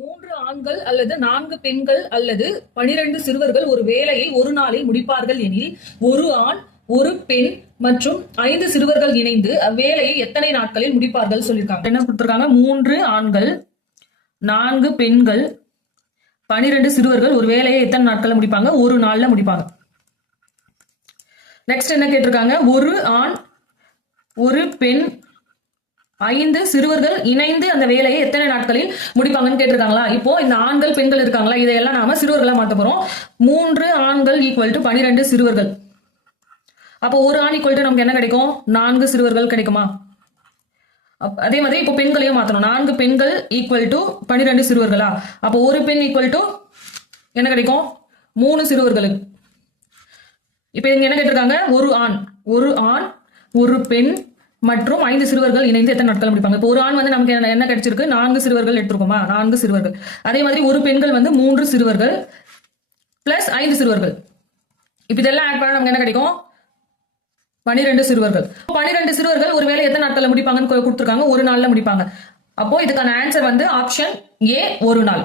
3 ஆண்கள் அல்லது 4 பெண்கள் அல்லது 12 சிறுவர்கள் ஒரு வேலையை ஒரு நாளில் முடிப்பார்கள் எனில் ஒரு ஆண் ஒரு பெண் மற்றும் 5 சிறுவர்கள் இணைந்து அவ்வேலையை எத்தனை நாட்களில் முடிப்பார்கள் சொல்லியிருக்காங்க. என்ன கொடுத்திருக்காங்க? 3 ஆண்கள் 4 பெண்கள் 12 சிறுவர்கள் ஒரு வேலையை எத்தனை நாட்கள்ல முடிப்பாங்க? ஒரு நாள்ல முடிப்பாங்க. நெக்ஸ்ட் என்ன கேட்டிருக்காங்க? ஒரு ஆண் ஒரு பெண் 5 சிறுவர்கள் இணைந்து அந்த வேலையை எத்தனை நாட்களில் முடிப்பாங்கன்னு கேட்டிருக்காங்களா? இப்போ இந்த ஆண்கள் பெண்கள் இருக்காங்களா, இதையெல்லாம் நாம சிறுவர்களா மாத்த போறோம். 3 ஆண்கள் ஈக்குவல் டு 12 சிறுவர்கள். அப்போ ஒரு ஆண் ஈக்குவல் டு நமக்கு என்ன கிடைக்கும்? 4 சிறுவர்கள் கிடைக்குமா? அதே மாதிரி இப்போ பெண்களையும் மாத்தணும். 4 பெண்கள் ஈக்குவல் டு 12 சிறுவர்களா? அப்போ ஒரு பெண் ஈக்குவல் டு என்ன கிடைக்கும்? 3 சிறுவர்கள். இப்ப இங்க என்ன கேட்டிருக்காங்க? ஒரு ஆண் ஒரு பெண் மற்றும் 5 சிறுவர்கள் இணைந்து எத்தனை நாட்கள் முடிப்பாங்க? இப்போ ஒரு ஆண் வந்து நமக்கு என்ன கிடைச்சிருக்கு? 4 சிறுவர்கள் எடுத்துருக்கோமா? 4 சிறுவர்கள். அதே மாதிரி ஒரு பெண்கள் வந்து 3 சிறுவர்கள் பிளஸ் 5 சிறுவர்கள். இப்ப இதெல்லாம் ஆட் பண்ணா நமக்கு என்ன கிடைக்கும்? 12 சிறுவர்கள். 12 சிறுவர்கள் ஒரு வேலை எத்தனை நாட்கள்ல முடிப்பாங்கன்னு கொடுத்துருக்காங்க? ஒரு நாள்ல முடிப்பாங்க. அப்போ இதுக்கான ஆன்சர் வந்து ஆப்ஷன் ஏ, ஒரு நாள்.